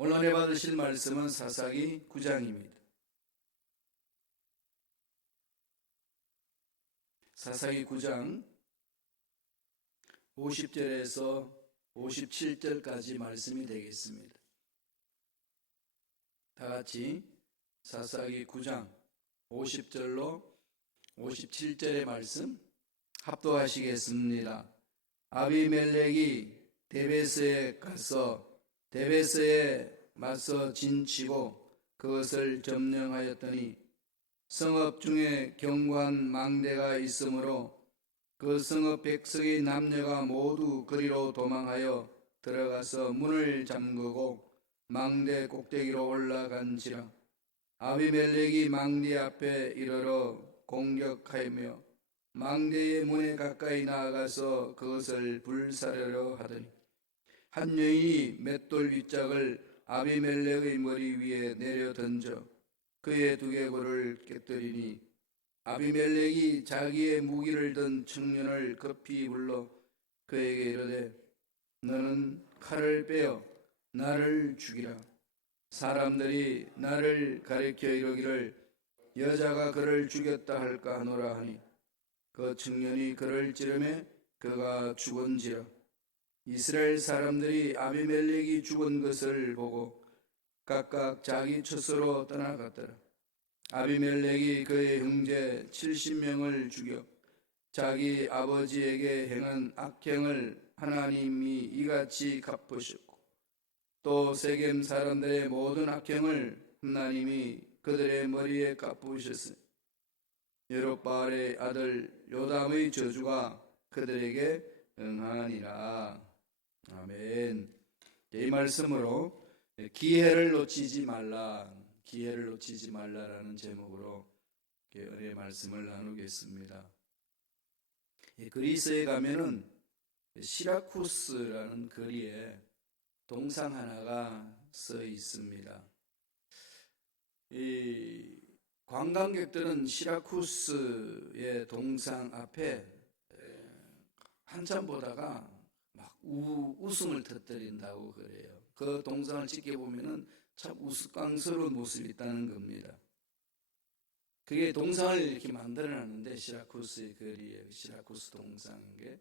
오늘 은혜 받으실 말씀은 사사기 9장입니다. 사사기 9장 50절에서 57절까지 말씀이 되겠습니다. 다 같이 사사기 9장 50절로 57절의 말씀 합독하시겠습니다. 아비멜렉이 데베스에 가서 데베스에 맞서 진치고 그것을 점령하였더니 성읍 중에 견고한 망대가 있으므로 그 성읍 백성의 남녀가 모두 그리로 도망하여 들어가서 문을 잠그고 망대 꼭대기로 올라간지라. 아비멜렉이 망대 앞에 이르러 공격하며 망대의 문에 가까이 나아가서 그것을 불사르려 하더니 한 여인이 맷돌 윗짝을 아비멜렉의 머리 위에 내려 던져 그의 두개골을 깨뜨리니 아비멜렉이 자기의 무기를 든 청년을 급히 불러 그에게 이르되 너는 칼을 빼어 나를 죽이라. 사람들이 나를 가리켜 이르기를 여자가 그를 죽였다 할까 하노라 하니 그 청년이 그를 찌르매 그가 죽은지라. 이스라엘 사람들이 아비멜렉이 죽은 것을 보고 각각 자기 처소로 떠나갔더라. 아비멜렉이 그의 형제 70명을 죽여 자기 아버지에게 행한 악행을 하나님이 이같이 갚으셨고 또 세겜 사람들의 모든 악행을 하나님이 그들의 머리에 갚으셨으니 여롯바알의 아들 요담의 저주가 그들에게 응하니라. 아멘. 이 말씀으로 기회를 놓치지 말라, 기회를 놓치지 말라라는 제목으로 은혜의 말씀을 나누겠습니다. 그리스에 가면은 시라쿠스라는 거리에 동상 하나가 써 있습니다. 이 관광객들은 시라쿠스의 동상 앞에 한참 보다가 막 웃음을 터뜨린다고 그래요. 그 동상을 지켜보면은 참 우스꽝스러운 모습이 있다는 겁니다. 그게 동상을 이렇게 만들어놨는데 시라쿠스의 거리에 시라쿠스 동상에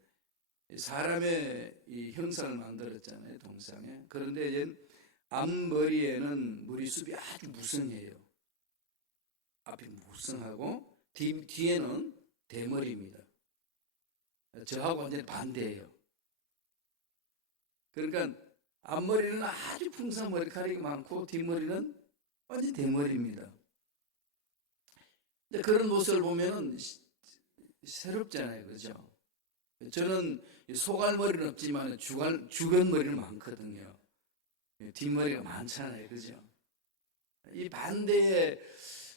사람의 이 형상을 만들었잖아요, 동상에. 그런데 이제 앞머리에는 머리숱이 아주 무성해요. 앞이 무성하고 뒤에는 대머리입니다. 저하고 완전히 반대예요. 그러니까 앞머리는 아주 풍성한 머리카락이 많고 뒷머리는 완전히 대머리입니다. 그런 모습을 보면은 새롭잖아요, 그죠? 저는 소갈머리는 없지만 주간머리는 많거든요. 뒷머리가 많잖아요, 그죠? 이 반대의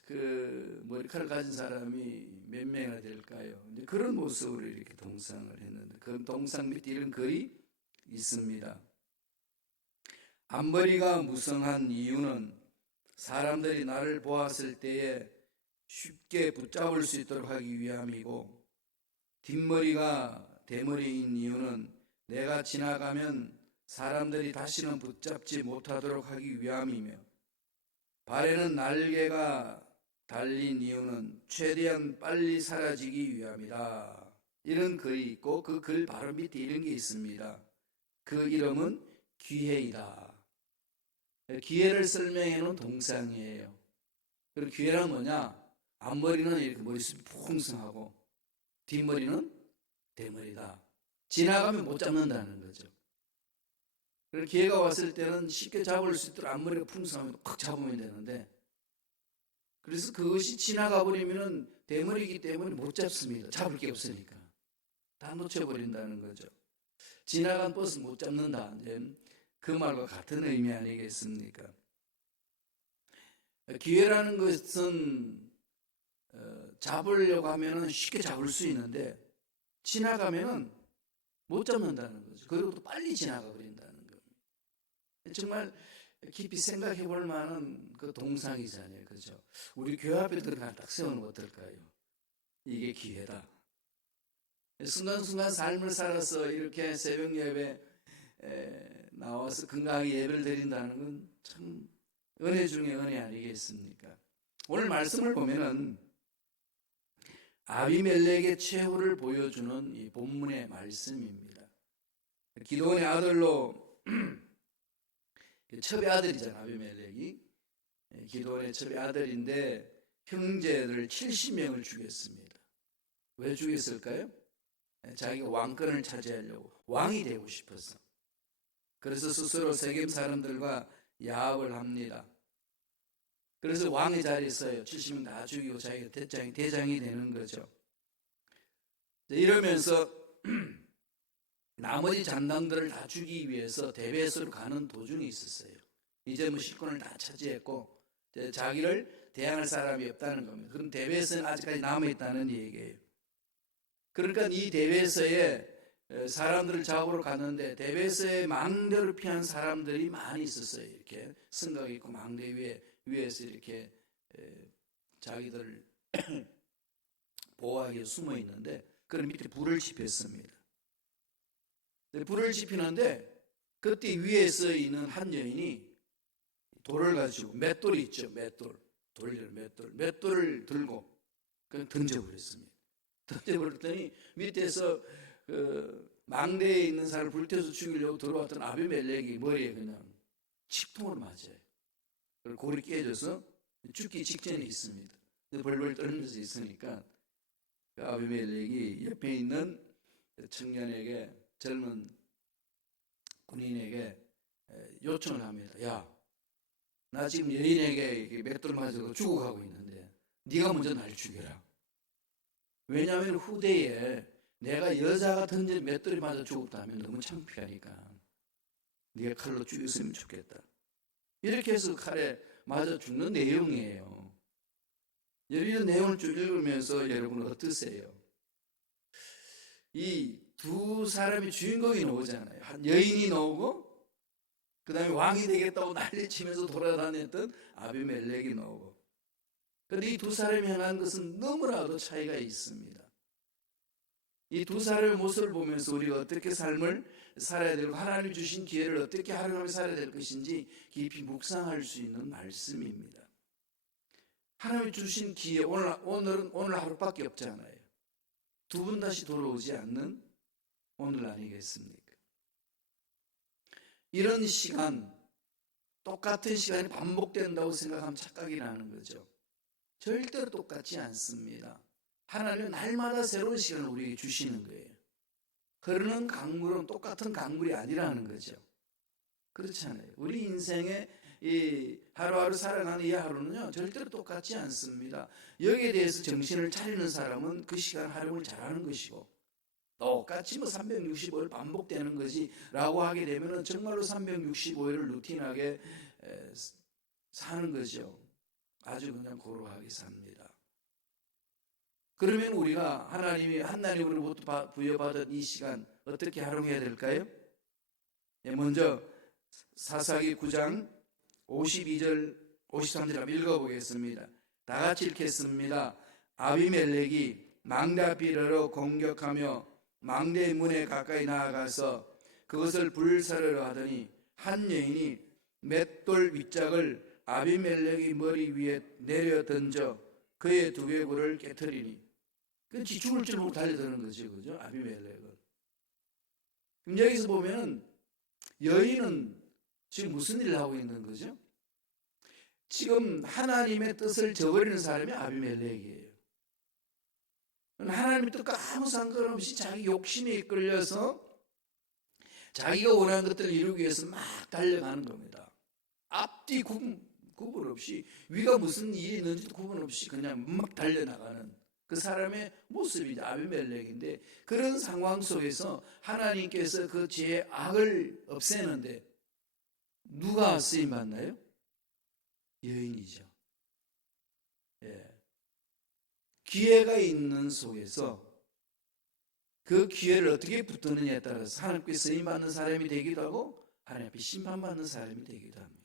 그 머리카락 가진 사람이 몇 명이나 될까요? 이제 그런 모습으로 이렇게 동상을 했는데 그 동상 밑에 이런 글이 있습니다. 앞머리가 무성한 이유는 사람들이 나를 보았을 때에 쉽게 붙잡을 수 있도록 하기 위함이고 뒷머리가 대머리인 이유는 내가 지나가면 사람들이 다시는 붙잡지 못하도록 하기 위함이며 발에는 날개가 달린 이유는 최대한 빨리 사라지기 위함이다. 이런 글이 있고 그 글 바로 밑에 이런 게 있습니다. 그 이름은 기회이다. 기회를 설명해 놓은 동상이에요. 그리고 기회란 뭐냐? 앞머리는 이렇게 머리숱이 풍성하고 뒷머리는 대머리다. 지나가면 못 잡는다는 거죠. 그래서 기회가 왔을 때는 쉽게 잡을 수 있도록 앞머리가 풍성하면 팍 잡으면 되는데 그래서 그것이 지나가 버리면 대머리이기 때문에 못 잡습니다. 잡을 게 없으니까. 다 놓쳐버린다는 거죠. 지나간 버스 못 잡는다. 그 말과 같은 의미 아니겠습니까? 기회라는 것은 잡으려고 하면 쉽게 잡을 수 있는데 지나가면 못 잡는다는 거죠. 그리고 또 빨리 지나가 버린다는 겁니다. 정말 깊이 생각해 볼 만한 그 동상이잖아요. 그죠? 우리 교회 앞에 들어가 딱 세우면 어떨까요? 이게 기회다. 순간순간 삶을 살아서 이렇게 새벽 예배 나와서 건강하게 예배를 드린다는 건 참 은혜 중에 은혜 아니겠습니까? 오늘 말씀을 보면은 아비멜렉의 최후를 보여주는 이 본문의 말씀입니다. 기드온의 아들로 첩의 아들이잖아요. 아비멜렉이 기드온의 첩의 아들인데 형제들 70명을 죽였습니다. 왜 죽였을까요? 자기가 왕권을 차지하려고, 왕이 되고 싶어서. 그래서 스스로 세겜 사람들과 야합을 합니다. 그래서 왕의 자리에 서요. 70명 다 죽이고 자기가 대장이 되는 거죠. 이러면서 나머지 잔당들을 다 죽이기 위해서 데베스로 가는 도중에 있었어요. 이제 뭐 실권을 다 차지했고 자기를 대항할 사람이 없다는 겁니다. 그럼 데베스는 아직까지 남아있다는 얘기예요. 그러니까 이 데베스에 사람들을 잡으러 갔는데 데베스의 망대를 피한 사람들이 많이 있었어요. 이렇게 성곽 있고 망대 위에서 이렇게 자기들을 보호하기 위해 숨어 있는데 그 밑에 불을 지폈습니다. 불을 지피는데 그때 위에서 있는 한 여인이 돌을 가지고 맷돌이 있죠. 맷돌을 들고 그냥 던져버렸습니다. 던져버렸더니 밑에서 그 망대에 있는 사람을 불태워서 죽이려고 들어왔던 아비멜렉이 머리에 그냥 치통을 맞아요. 그리고 골이 깨져서 죽기 직전에 있습니다. 벌벌 떨면서 있으니까 그 아비멜렉이 옆에 있는 청년에게, 젊은 군인에게 요청을 합니다. 야, 나 지금 여인에게 맷돌 맞아서 죽어가고 있는데 네가 먼저 날 죽여라. 왜냐하면 후대에 내가 여자가 던진 맷돌이 맞아 죽었다면 너무 창피하니까 네가 칼로 죽였으면 좋겠다. 이렇게 해서 칼에 맞아 죽는 내용이에요. 이런 내용을 쭉 읽으면서 여러분 어떠세요? 이 두 사람이 주인공이 나오잖아요. 한 여인이 나오고 그 다음에 왕이 되겠다고 난리치면서 돌아다녔던 아비멜렉이 나오고. 그런데 이 두 사람이 행한 것은 너무나도 차이가 있습니다. 이 두 사람의 모습을 보면서 우리가 어떻게 삶을 살아야 되고 하나님 주신 기회를 어떻게 활용하며 살아야 될 것인지 깊이 묵상할 수 있는 말씀입니다. 하나님이 주신 기회, 오늘 하루밖에 없잖아요. 두 번 다시 돌아오지 않는 오늘 아니겠습니까? 이런 시간, 똑같은 시간이 반복된다고 생각하면 착각이 나는 거죠. 절대로 똑같지 않습니다. 하나님은 날마다 새로운 시간을 우리에게 주시는 거예요. 흐르는 강물은 똑같은 강물이 아니라는 거죠. 그렇잖아요. 우리 인생의 이 하루하루 살아가는 이 하루는요, 절대로 똑같지 않습니다. 여기에 대해서 정신을 차리는 사람은 그 시간 활용을 잘하는 것이고, 똑같이 365일 반복되는 거지 라고 하게 되면 정말로 365일을 루틴하게 사는 거죠. 아주 그냥 고루하게 삽니다. 그러면 우리가 하나님으로부터 부여받은 이 시간 어떻게 활용해야 될까요? 먼저 사사기 9장 52절 53절 한번 읽어보겠습니다. 다 같이 읽겠습니다. 아비멜렉이 망대 앞이르러 공격하며 망대의 문에 가까이 나아가서 그것을 불사르려 하더니 한 여인이 맷돌 윗짝을 아비멜렉의 머리 위에 내려 던져 그의 두개골을 깨트리니, 그 죽을 줄 모르고 달려드는 거죠, 그죠? 아비멜렉은. 그럼 여기서 보면은 여인은 지금 무슨 일을 하고 있는 거죠? 지금 하나님의 뜻을 저버리는 사람이 아비멜렉이에요. 하나님의 뜻과 아무 상관없이 자기 욕심에 이끌려서 자기가 원하는 것들을 이루기 위해서 막 달려가는 겁니다. 앞뒤 구분 없이, 위가 무슨 일이 있는지도 구분 없이 그냥 막 달려나가는 그 사람의 모습이 아비멜렉인데, 그런 상황 속에서 하나님께서 그 죄의 악을 없애는데 누가 쓰임 받나요? 여인이죠. 예. 기회가 있는 속에서 그 기회를 어떻게 붙드느냐에 따라서 하나님께 쓰임 받는 사람이 되기도 하고 하나님 앞에 심판받는 사람이 되기도 합니다.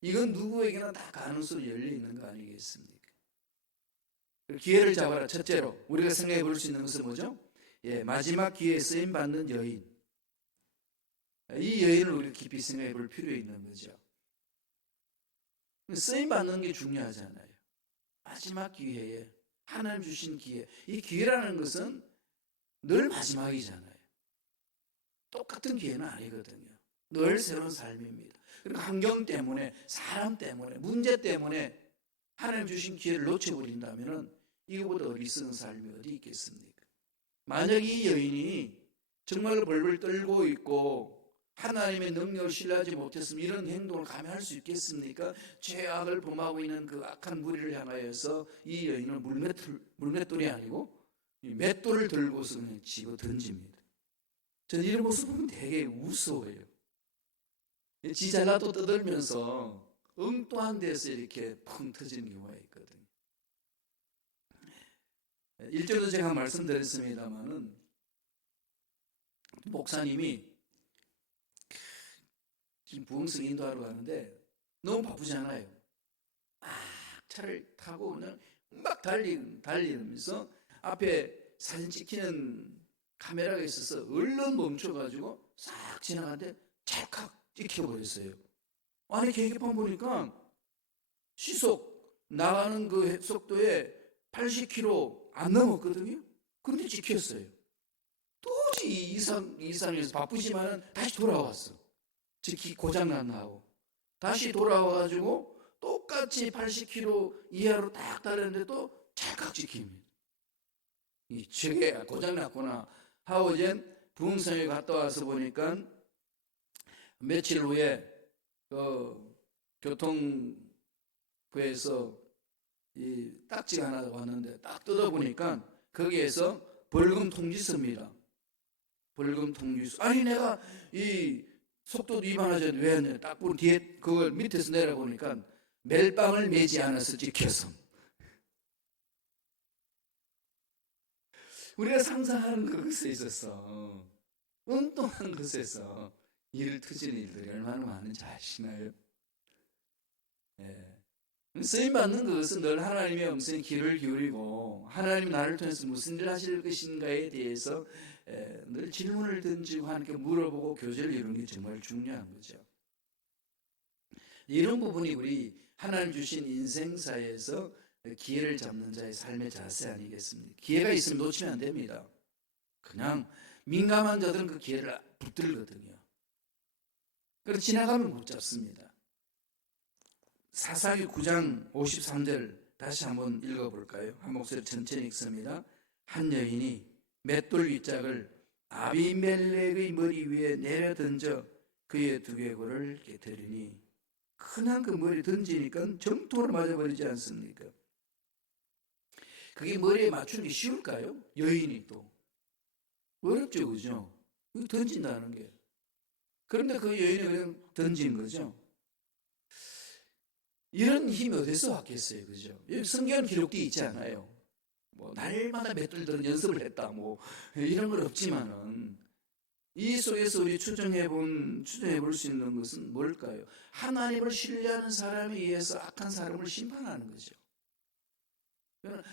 이건 누구에게나 다 가능성이 열려 있는 거 아니겠습니까? 기회를 잡아라. 첫째로 우리가 생각해 볼 수 있는 것은 뭐죠? 마지막 기회에 쓰임 받는 여인. 이 여인을 우리 깊이 생각해 볼 필요 있는 거죠. 쓰임 받는 게 중요하잖아요. 마지막 기회에 하나님 주신 기회, 이 기회라는 것은 늘 마지막이잖아요. 똑같은 기회는 아니거든요. 늘 새로운 삶입니다. 그리고 환경 때문에, 사람 때문에, 문제 때문에 하나님 주신 기회를 놓쳐버린다면 이거보다 어리석은 삶이 어디 있겠습니까? 만약 이 여인이 정말로 벌벌 떨고 있고 하나님의 능력을 신뢰하지 못했으면 이런 행동을 감행할 수 있겠습니까? 죄악을 범하고 있는 그 악한 무리를 향하여서 이 여인은 물맷돌이 아니고 맷돌을 들고서 그냥 집어 던집니다. 저는 이런 모습 보면 되게 우스워요. 지 잘나도 떠들면서 엉뚱한 데서 이렇게 펑 터지는 경우가 있거든요. 1절도 제가 말씀드렸습니다마는 목사님이 지금 부흥성 인도하러 가는데 너무 바쁘잖아요. 막 차를 타고 그냥 막 달리면서 앞에 사진 찍히는 카메라가 있어서 얼른 멈춰가지고 싹 지나가는데 찰칵 찍혀버렸어요. 아니 계기판 보니까 시속 나가는 그 속도에 80km 안 넘었거든요. 그런데 찍혔어요. 도저히 이상해서 바쁘지만 다시 돌아왔어. 즉히 고장났나 하고 다시 돌아와가지고 똑같이 80km 이하로 딱 달렸는데 또 찰칵 찍힙니다. 이 저게 고장났구나 하고 이제 부흥성에 갔다 와서 보니까 며칠 후에 그 교통부에서 이 딱지가 하나 왔는데 딱 뜯어보니까 거기에서 벌금 통지서입니다. 벌금 통지서. 아니 내가 이 속도 위반하지 왜 했냐. 딱 보니 뒤에 그걸 밑에서 내려보니까 멜빵을 매지 않아서 찍혀서. 우리가 상상하는 그것에 있어서 엉뚱한 것에서 일을 터지는 일들이 얼마나 많은지 아시나요? 예. 쓰임받는 그것은 늘 하나님의 음성에 귀를 기울이고 하나님 나를 통해서 무슨 일을 하실 것인가에 대해서 늘 질문을 던지고 하나님께 물어보고 교제를 이루는 게 정말 중요한 거죠. 이런 부분이 우리 하나님 주신 인생사에서 기회를 잡는 자의 삶의 자세 아니겠습니까? 기회가 있으면 놓치면 안 됩니다. 그냥 민감한 자들은 그 기회를 붙들거든요. 그래서 지나가면 못 잡습니다. 사사기 9장 53절 다시 한번 읽어볼까요? 한 목소리 천천히 읽습니다. 한 여인이 맷돌 윗짝을 아비멜렉의 머리 위에 내려 던져 그의 두개골을 깨뜨리니 그냥 그 머리 던지니까 정통으로 맞아버리지 않습니까? 그게 머리에 맞추는 게 쉬울까요? 여인이 또 어렵죠, 그죠? 던진다는 게. 그런데 그 여인이 그냥 던진 거죠. 이런 힘이 어디서 왔겠어요, 그죠? 여기 성경 기록되어 있지 않아요. 뭐 날마다 맷돌들은 연습을 했다, 뭐 이런 건 없지만은 이 속에서 우리 추정해 볼 수 있는 것은 뭘까요? 하나님을 신뢰하는 사람에 의해서 악한 사람을 심판하는 거죠.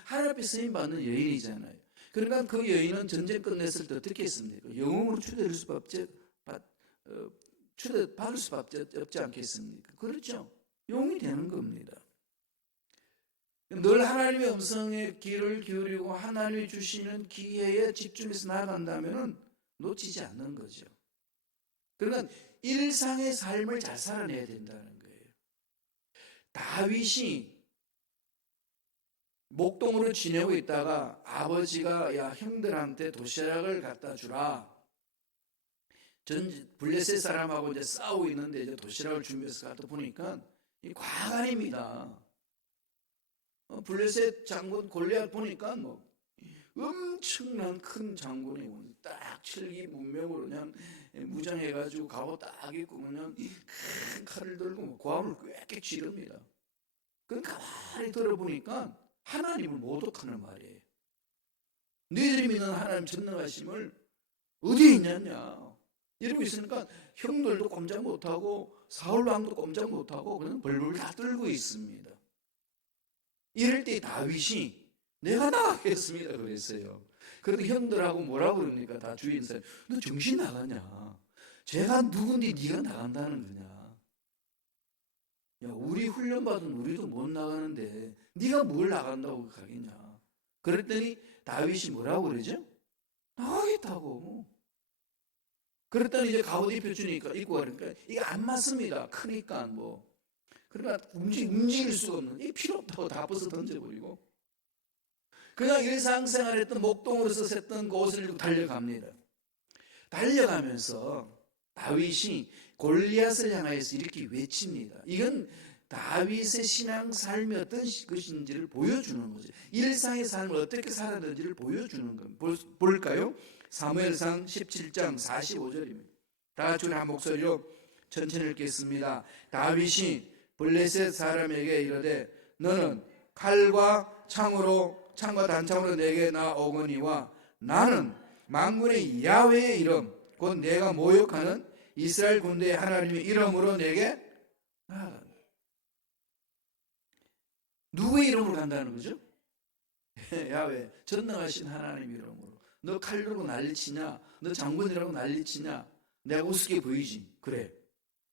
하나님 앞에 쓰임 받는 여인이잖아요. 그러니까 그 여인은 전쟁 끝냈을 때 어떻게 했습니까? 영웅으로 추대받을 수밖에 없지 않겠습니까? 그렇죠. 용이 되는 겁니다. 늘 하나님의 음성에 귀를 기울이고 하나님이 주시는 기회에 집중해서 나아간다면 놓치지 않는 거죠. 그러니까 일상의 삶을 잘 살아내야 된다는 거예요. 다윗이 목동으로 지내고 있다가 아버지가 야 형들한테 도시락을 갖다 주라. 블레셋 사람하고 이제 싸우고 있는데 이제 도시락을 준비해서 갖다 보니까 이 과간입니다. 블레셋 장군 골리앗 보니까 뭐 엄청난 큰 장군이 딱 칠기 문명으로 그냥 무장해가지고 갑옷 딱 입고 그냥 큰 칼을 들고 고함을 꽥꽥 지릅니다. 그 가만히 들어보니까 하나님을 모독하는 말이에요. 너희들이 믿는 하나님 전능하심을 어디에 있냐냐 이러고 있으니까 형들도 꼼짝 못하고 사울왕도 꼼짝 못하고 그냥 벌벌 다 떨고 있습니다. 이럴 때 다윗이 내가 나가겠습니다 그랬어요. 그런데 형들하고 뭐라고 그럽니까? 다 주위 인사에 너 정신 나갔냐? 제가 누군데 네가 나간다는 거냐? 야, 우리 훈련받은 우리도 못 나가는데 네가 뭘 나간다고 가겠냐? 그랬더니 다윗이 뭐라고 그러죠? 나가겠다고. 그랬더니 이제 갑옷 입혀주니까 입고 가니까 이게 안 맞습니다. 크니까 뭐. 그러니까 움직일 수가 없는, 이게 필요 없다고 다 벗어 던져버리고 그냥 일상생활했던 목동으로서 샜던 그 옷을 입고 달려갑니다. 달려가면서 다윗이 골리앗을 향하여서 이렇게 외칩니다. 이건 다윗의 신앙 삶이 어떤 것인지를 보여주는 거죠. 일상의 삶을 어떻게 살았는지를 보여주는 겁니다. 볼까요? 사무엘상 17장 45절입니다. 다 같이 한 목소리로 천천히 읽겠습니다. 다윗이 블레셋 사람에게 이르되 너는 칼과 창과 단창으로 내게 나오거니와 나는 만군의 야훼의 이름 곧 내가 모욕하는 이스라엘 군대의 하나님의 이름으로 내게 나아간다. 누구의 이름으로 간다는 거죠? 야훼, 전능하신 하나님 이름으로. 너 칼 들고 난리치냐? 너 장군이라고 난리치냐? 내가 우습게 보이지? 그래.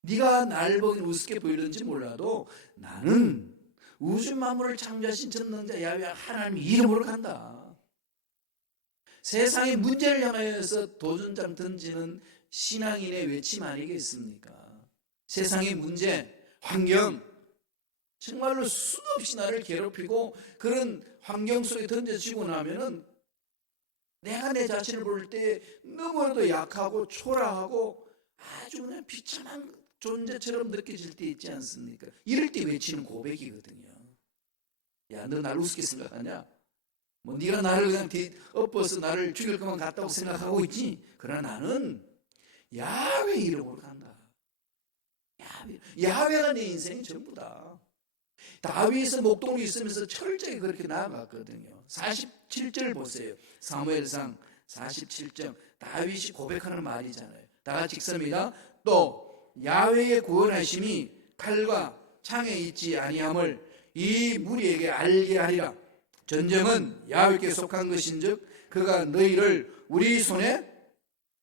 네가 날 보기엔 우습게 보이는지 몰라도 나는 우주 만물을 창조하신 전능자 야훼 하나님 이름으로 간다. 세상의 문제를 향하여서 도전장 던지는 신앙인의 외침 아니겠습니까? 세상의 문제, 환경, 정말로 수도 없이 나를 괴롭히고 그런 환경 속에 던져지고 나면은 내가 내 자신을 볼 때 너무나도 약하고 초라하고 아주 그냥 비참한 존재처럼 느껴질 때 있지 않습니까? 이럴 때 외치는 고백이거든요. 야, 너 나를 우습게 생각하냐? 뭐 네가 나를 그냥 엎어서 나를 죽일 것만 같다고 생각하고 있지? 그러나 나는 야훼 이름으로 간다. 야훼가 내 인생이 전부다. 다윗은 목동으로 있으면서 철저히 그렇게 나아갔거든요. 47절 보세요. 사무엘상 47장 다윗이 고백하는 말이잖아요. 다 같이 읽습니다. 또 야훼의 구원하심이 칼과 창에 있지 아니함을 이 무리에게 알게 하리라. 전쟁은 야훼께 속한 것인즉 그가 너희를 우리 손에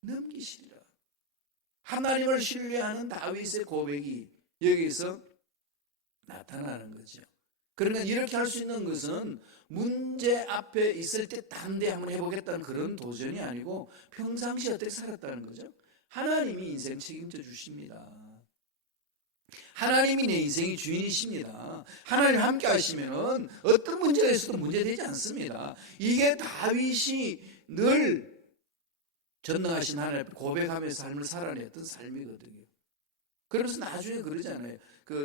넘기시리라. 하나님을 신뢰하는 다윗의 고백이 여기서 나타나는 거죠. 그러니까 이렇게 할 수 있는 것은 문제 앞에 있을 때 담대히 한번 해보겠다는 그런 도전이 아니고 평상시에 어떻게 살았다는 거죠. 하나님이 인생 책임져 주십니다. 하나님이 내 인생의 주인이십니다. 하나님 함께 하시면 어떤 문제가 있어도 문제되지 않습니다. 이게 다윗이 늘 전능하신 하나님 앞에 고백하면서 삶을 살아냈던 삶이거든요. 그래서 나중에 그러잖아요.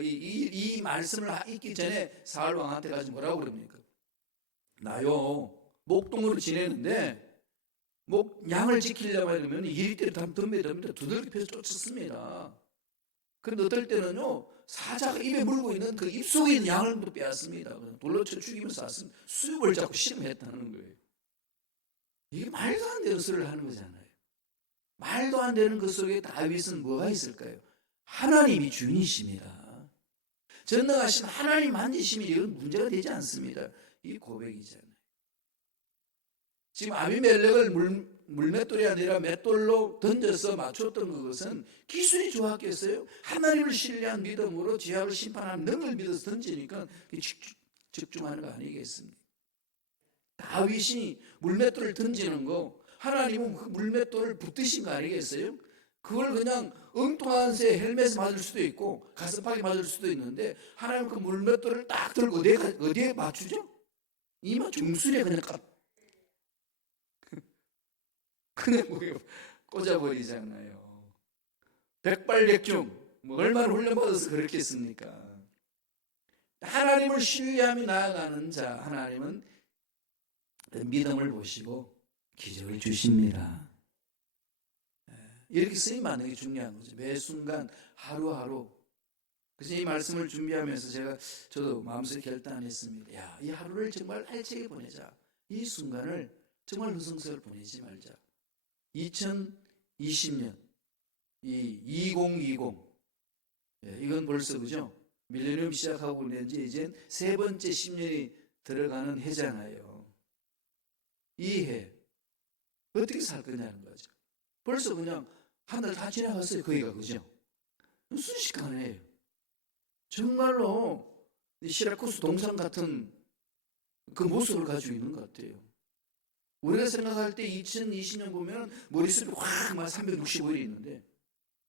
이 말씀을 읽기 전에 사울 왕한테 가서 뭐라고 그럽니까? 나요 목동으로 지내는데 양을 지키려고 하면 이리때리 덤벼 두들겨 패서 쫓았습니다. 그런데 어떨 때는요 사자가 입에 물고 있는 그 입속에 있는 양을 빼앗습니다. 돌로 쳐 죽이면서 수염을 잡고 실험했다는 거예요. 이게 말도 안 되는 소리를 하는 거잖아요. 말도 안 되는 그 속에 다윗은 뭐가 있을까요? 하나님이 주인이십니다. 전능하신 하나님 만지심이 이건 문제가 되지 않습니다. 이 고백이잖아요. 지금 아비멜렉을 물맷돌이 아니라 맷돌로 던져서 맞췄던 그것은 기술이 좋았겠어요? 하나님을 신뢰한 믿음으로 죄악을 심판하는 능을 믿어서 던지니까 적중하는 거 아니겠습니까? 다윗이 물맷돌을 던지는 거 하나님은 그 물맷돌을 붙드신 거 아니겠어요? 그걸 그냥 엉뚱한 새 헬멧에 맞을 수도 있고 가슴팍에 맞을 수도 있는데 하나님 그 물맷돌을 딱 들고 어디에 맞추죠? 이마 중순에 그냥 그냥 꽂아버리잖아요. 백발백중 뭐 얼마나 훈련받아서 그렇겠습니까? 하나님을 신뢰하며 나아가는 자 하나님은 믿음을 보시고 기적을 주십니다. 이렇게 쓰임 받는 게 중요한 거죠. 매 순간 하루하루. 그래서 이 말씀을 준비하면서 저도 마음속에 결단했습니다. 야, 이 하루를 정말 알차게 보내자. 이 순간을 정말 흥성스럽게 보내지 말자. 2020년 이 2020 이건 벌써 그죠? 밀레니엄 시작하고 있는 지 이제 세 번째 10년이 들어가는 해잖아요. 이 해 어떻게 살 거냐는 거죠. 벌써 그냥 한 달 다 지나갔어요. 거기가. 그죠? 순식간에 정말로 시라쿠스 동상 같은 그 모습을 가지고 있는 것 같아요. 우리가 생각할 때 2020년 보면 머릿속에 확막 365일이 있는데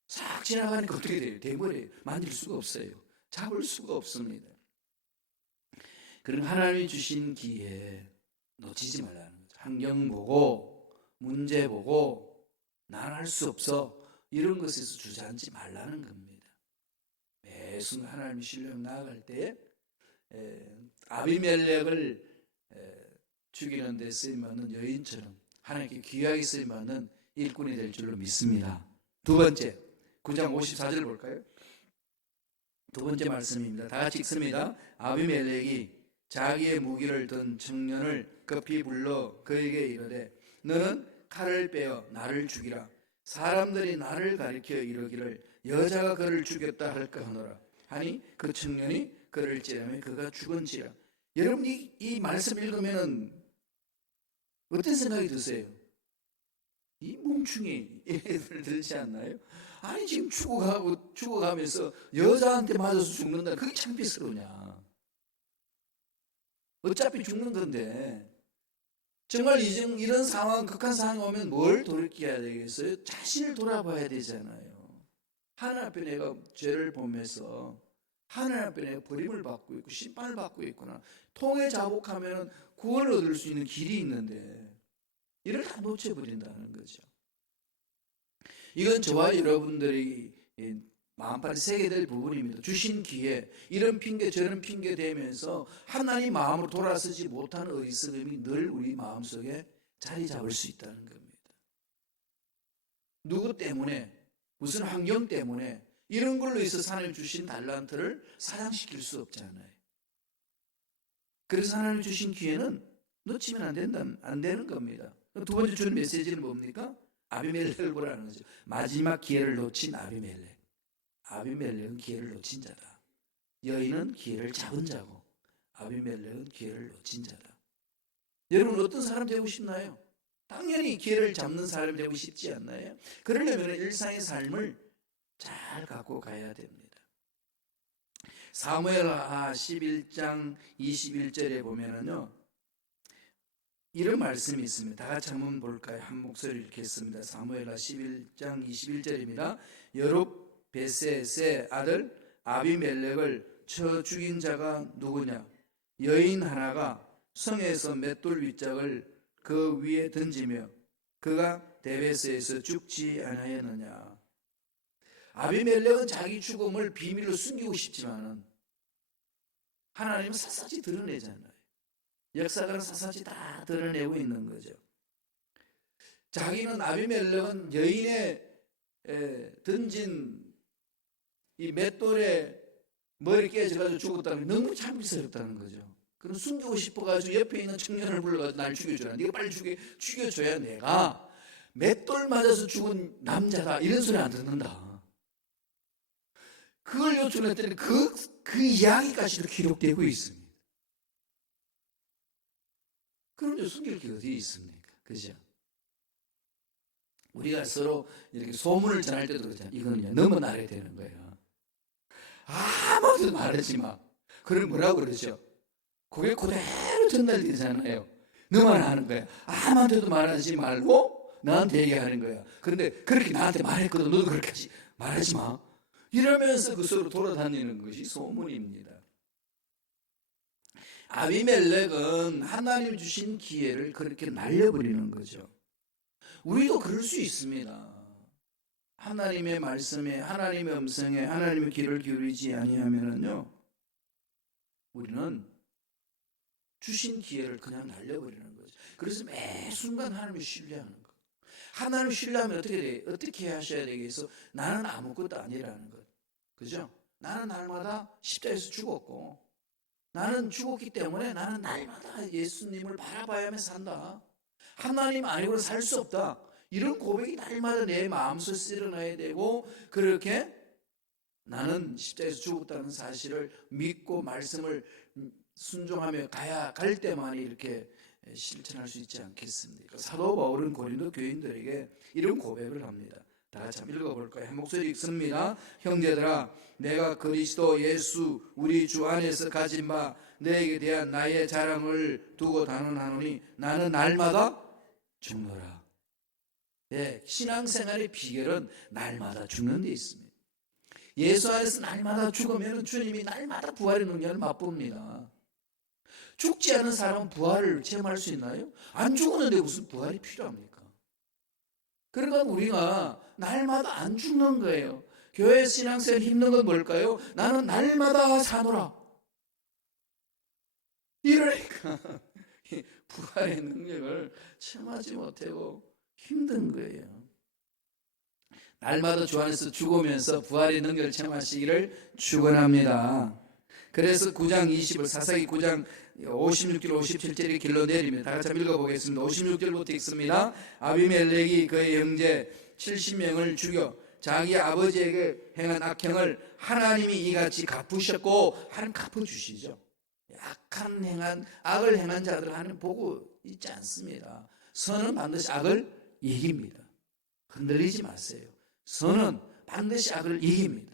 싹 지나가니까 어떻게 돼요? 대머리에 만질 수가 없어요. 잡을 수가 없습니다. 그럼 하나님이 주신 기회 놓치지 말라는 거죠. 환경 보고 문제 보고 난 할 수 없어 이런 것에서 주저앉지 말라는 겁니다. 매순간 하나님이 신뢰하며 나아갈 때 아비멜렉을 죽이는 데 쓰임받는 여인처럼 하나님께 귀하게 쓰임받는 일꾼이 될 줄로 믿습니다. 두 번째 9장 54절 볼까요? 두 번째 말씀입니다. 다 같이 읽습니다. 아비멜렉이 자기의 무기를 든 청년을 급히 불러 그에게 이르되 너는 칼을 빼어 나를 죽이라. 사람들이 나를 가리켜 이르기를 여자가 그를 죽였다 할까 하노라. 하니 그 청년이 그를 찌르며 그가 죽은지라. 여러분 이 말씀 읽으면 어떤 생각이 드세요? 이 뭉충이 애들 들지 않나요? 아니 지금 죽어가면서 여자한테 맞아서 죽는다. 그게 창피스러우냐? 어차피 죽는 건데 정말 이런 상황, 극한 상황이 오면 뭘 돌이켜야 되겠어요? 자신을 돌아봐야 되잖아요. 하늘 앞에 내가 죄를 보면서 하늘 앞에 내가 버림을 받고 있고 심판을 받고 있구나. 통해 자복하면 구원을 얻을 수 있는 길이 있는데 이를 다 놓쳐버린다는 거죠. 이건 저와 여러분들이 마음판에 새게 될 부분입니다. 주신 기회, 이런 핑계 저런 핑계 대면서 하나님 마음으로 돌아서지 못하는 어리석음이 늘 우리 마음속에 자리 잡을 수 있다는 겁니다. 누구 때문에, 무슨 환경 때문에 이런 걸로 있어서 하나님 주신 달란트를 사장시킬 수 없잖아요. 그래서 하나님 주신 기회는 놓치면 안 되는 겁니다. 두 번째 주는 메시지는 뭡니까? 아비멜렉을 보라는 거죠. 마지막 기회를 놓친 아비멜렉. 아비멜렉은 기회를 놓친 자다. 여인은 기회를 잡은 자고 아비멜렉은 기회를 놓친 자다. 여러분 어떤 사람 되고 싶나요? 당연히 기회를 잡는 사람이 되고 싶지 않나요? 그러려면 일상의 삶을 잘 갖고 가야 됩니다. 사무엘하 11장 21절에 보면은요 이런 말씀이 있습니다. 다 같이 한번 볼까요? 한 목소리 읽겠습니다. 사무엘하 11장 21절입니다. 여룹베셋의 아들 아비멜렉을 쳐 죽인 자가 누구냐? 여인 하나가 성에서 맷돌 윗짝을 그 위에 던지며 그가 데베스에서 죽지 않았느냐? 아비멜렉은 자기 죽음을 비밀로 숨기고 싶지만은 하나님은 샅샅이 드러내잖아요. 역사가는 샅샅이 다 드러내고 있는 거죠. 자기는 아비멜렉은 여인의 던진 이 맷돌에 머리 깨져가지고 죽었다는 게 너무 창피스럽다는 거죠. 그럼 숨기고 싶어가지고 옆에 있는 청년을 불러가지고 날 죽여줘라. 네가 빨리 죽여줘야 내가 맷돌 맞아서 죽은 남자다 이런 소리 안 듣는다. 그걸 요청했더니 그 이야기까지도 기록되고 있습니다. 그런데 숨길 게 어디 있습니까? 그죠? 우리가 서로 이렇게 소문을 전할 때도 그렇잖아요. 이거는 너만 알아야 되는 거예요. 아무도 말하지 마. 그걸 뭐라고 그러죠? 그게 그대로 전달되잖아요. 너만 하는 거야. 아무한테도 말하지 말고 나한테 얘기하는 거야. 그런데 그렇게 나한테 말했거든. 너도 그렇게 말하지 마. 이러면서 그 서로 돌아다니는 것이 소문입니다. 아비멜렉은 하나님 주신 기회를 그렇게 날려버리는 거죠. 우리도 그럴 수 있습니다. 하나님의 말씀에, 하나님의 음성에, 하나님의 귀를 기울이지 아니하면은요, 우리는 주신 기회를 그냥 날려버리는 거죠. 그래서 매 순간 하나님을 신뢰하는 거. 하나님을 신뢰하면 어떻게 하셔야 되겠어? 나는 아무것도 아니라는 것. 그죠? 나는 날마다 십자가에서 죽었고, 나는 죽었기 때문에 나는 날마다 예수님을 바라봐야만 산다. 하나님 아니고는 살 수 없다. 이런 고백이 날마다 내 마음속에 일어나야 되고 그렇게 나는 십자가에서 죽었다는 사실을 믿고 말씀을 순종하며 갈 때만 이렇게 실천할 수 있지 않겠습니까? 사도 바울은 고린도 교인들에게 이런 고백을 합니다. 다 같이 한번 읽어볼까요? 한 목소리 읽습니다. 형제들아, 내가 그리스도 예수 우리 주 안에서 가진 바 너에게 대한 나의 자랑을 두고 단언하노니 나는 날마다 죽노라. 네, 신앙생활의 비결은 날마다 죽는 데 있습니다. 예수 안에서 날마다 죽으면 주님이 날마다 부활의 능력을 맛봅니다. 죽지 않은 사람은 부활을 체험할 수 있나요? 안 죽었는데 무슨 부활이 필요합니까? 그러니까 우리가 날마다 안 죽는 거예요. 교회 신앙생활 힘든 건 뭘까요? 나는 날마다 사노라. 이러니까 부활의 능력을 체험하지 못하고 힘든 거예요. 날마다 주 안에서 죽으면서 부활의 능력을 체험하시기를 축원합니다. 그래서 9장 20을 사사기 9장 56절 57절의 길로 내리면 다 같이 한번 읽어보겠습니다. 56절부터 읽습니다. 아비멜렉이 그의 형제 70명을 죽여 자기 아버지에게 행한 악행을 하나님이 이같이 갚으셨고 하나님 갚아주시죠. 악한 행한 악을 행한 자들 하나님 보고 있지 않습니다. 선은 반드시 악을 이깁니다. 흔들리지 마세요. 선은 반드시 악을 이깁니다.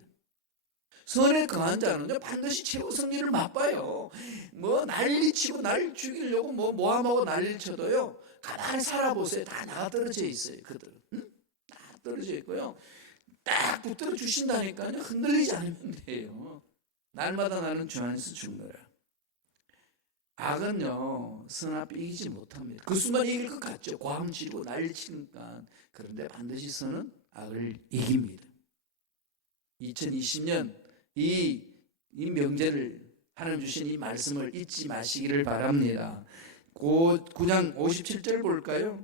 선에 거한 자는요 반드시 최후 승리를 맛봐요. 뭐 난리치고 날 죽이려고 모함하고 난리를 쳐도요 가만히 살아보세요. 다 나가 떨어져 있어요. 그들은 다 떨어져 있고요 딱 붙들어 주신다니까요. 흔들리지 않으면 돼요. 날마다 나는 주 안에서 죽노라. 악은요 선 앞에 이기지 못합니다. 그 순간 이길 것 같죠. 고함지고 난리치니까. 그런데 반드시 선은 악을 이깁니다. 2020년 이 명제를 하나님 주신 이 말씀을 잊지 마시기를 바랍니다. 9장 57절 볼까요?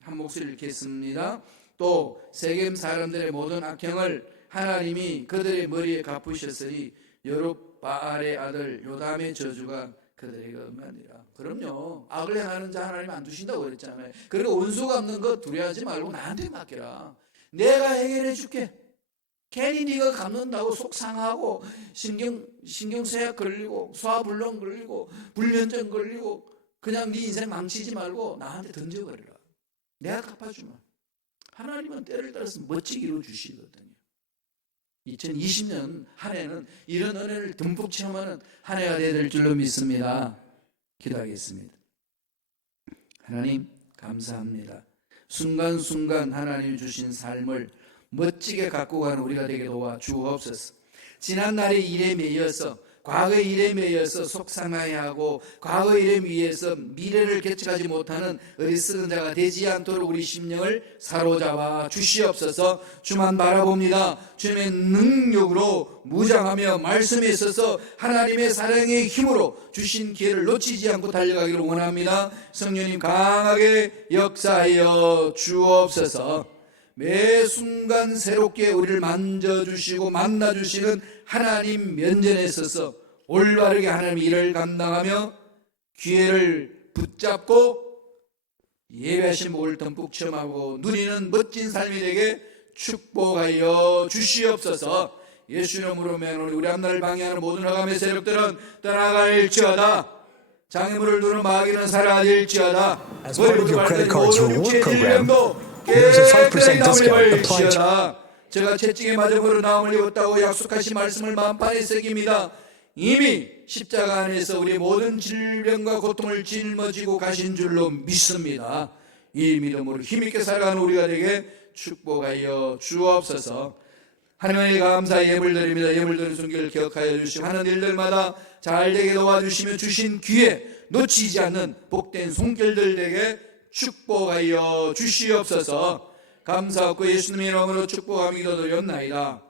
한 목소리 읽겠습니다. 또 세겜 사람들의 모든 악행을 하나님이 그들의 머리에 갚으셨으니 여룹바알의 아들 요담의 저주가 그들에게 엄하니라. 그럼요. 악을 행하는 자 하나님 안 두신다고 그랬잖아요. 그리고 원수 갚는 거 두려워하지 말고 나한테 맡겨라. 내가 해결해 줄게. 괜히 네가 갚는다고 속 상하고 신경쇠약 걸리고 소화불량 걸리고 불면증 걸리고 그냥 네 인생 망치지 말고 나한테 던져버리라. 내가 갚아주마. 하나님은 때를 따라서 멋지게 이루어주시거든요. 2020년 한 해는 이런 은혜를 듬뿍 체험하는 한 해가 되어야 될 줄로 믿습니다. 기도하겠습니다. 하나님 감사합니다. 순간순간 하나님 주신 삶을 멋지게 갖고 가는 우리가 되게 도와주옵소서. 지난날의 일에 매여서 과거의 일에 매여서 속상해하고 과거의 일에 위해서 미래를 개척하지 못하는 어리석은 자가 되지 않도록 우리 심령을 사로잡아 주시옵소서. 주만 바라봅니다. 주님의 능력으로 무장하며 말씀에 있어서 하나님의 사랑의 힘으로 주신 기회를 놓치지 않고 달려가기를 원합니다. 성령님 강하게 역사하여 주옵소서. 매 순간 새롭게 우리를 만져주시고 만나주시는 하나님 면전에 있어서 올바르게 하나님의 일을 감당하며 기회를 붙잡고 예배하신 목을 듬뿍 체험하고 누리는 멋진 삶이 되게 축복하여 주시옵소서. 예수 이름으로 명하노니 우리 앞날을 방해하는 모든 흑암의 세력들은 떠나갈지어다. 장애물을 두는 마귀는 사라질지어다. As part of your credit card's reward program, there's a 5% discount applied to 제가 채찍에 맞아 버려 나음을 입었다고 약속하신 말씀을 마음판에 새깁니다. 이미 십자가 안에서 우리 모든 질병과 고통을 짊어지고 가신 줄로 믿습니다. 이 믿음으로 힘있게 살아가는 우리가 되게 축복하여 주옵소서. 하나님께 감사의 예물 드립니다. 예물 드리는 순결을 기억하여 주시고 하는 일들마다 잘되게 도와주시며 주신 기회 놓치지 않는 복된 손길들 되게 축복하여 주시옵소서. 감사하고 예수님의 이름으로 축복하며 기도드렸나이다.